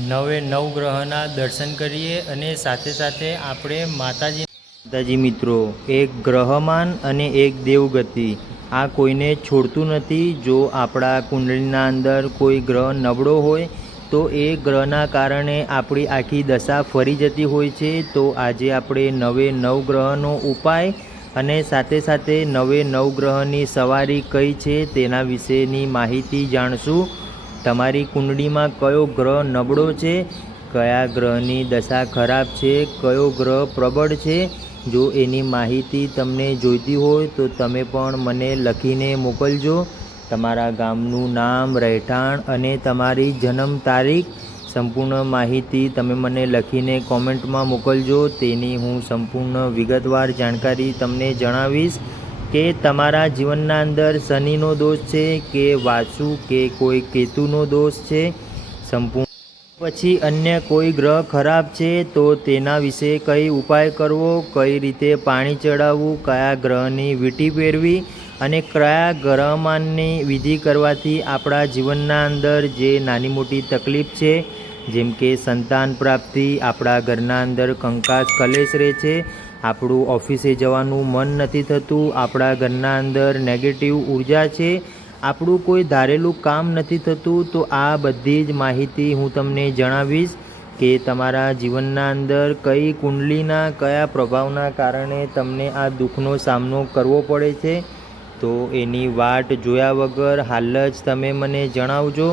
નવગ્રહના દર્શન કરીએ અને સાથે સાથે આપણે માતાજી મિત્રો, એક ગ્રહમાન અને એક દેવગતિ, આ કોઈને છોડતું નથી. જો આપણા કુંડળીના અંદર કોઈ ગ્રહ નબળો હોય તો એ ગ્રહના કારણે આપણી આખી દશા ફરી જતી હોય છે. તો આજે આપણે 9 ગ્રહનો ઉપાય અને સાથે સાથે 9 ગ્રહની સવારી કઈ છે તેના વિશેની માહિતી જાણશું. તમારી કુંડળીમાં કયો ગ્રહ નબળો છે, કયા ગ્રહની દશા ખરાબ છે, કયો ગ્રહ પ્રબળ છે, જો એની માહિતી તમને જોઈતી હોય તો તમે પણ મને લખીને મોકલજો. તમારા ગામનું નામ, રહેઠાણ અને તમારી જન્મ તારીખ, સંપૂર્ણ માહિતી તમે મને લખીને કોમેન્ટમાં મોકલજો. તેની હું સંપૂર્ણ વિગતવાર જાણકારી તમને જણાવીશ કે તમારા જીવનના અંદર શનિનો દોષ છે કે વાસુ કે કોઈ કેતુનો દોષ છે, સંપૂર્ણ પછી અન્ય કોઈ ગ્રહ ખરાબ છે તો તેના વિશે કઈ ઉપાય કરવો, કઈ રીતે પાણી ચડાવવું, કયા ગ્રહની વીંટી પહેરવી અને કયા ગ્રહમાનની વિધિ કરવાથી આપણા જીવનના અંદર જે નાની મોટી તકલીફ છે, જેમ કે સંતાન પ્રાપ્તિ, આપણા ઘરના અંદર કંકાસ કલેશ રહે છે, આપણું ઓફિસે જવાનું મન નથી થતું, આપણા ઘરના અંદર નેગેટિવ ઉર્જા છે, આપણું કોઈ ધારેલું કામ નથી થતું, તો આ બધી જ માહિતી હું તમને જણાવીશ કે તમારા જીવનના અંદર કઈ કુંડલીના કયા પ્રભાવના કારણે તમને આ દુઃખનો સામનો કરવો પડે છે. તો એની વાટ જોયા વગર હાલ જ તમે મને જણાવજો.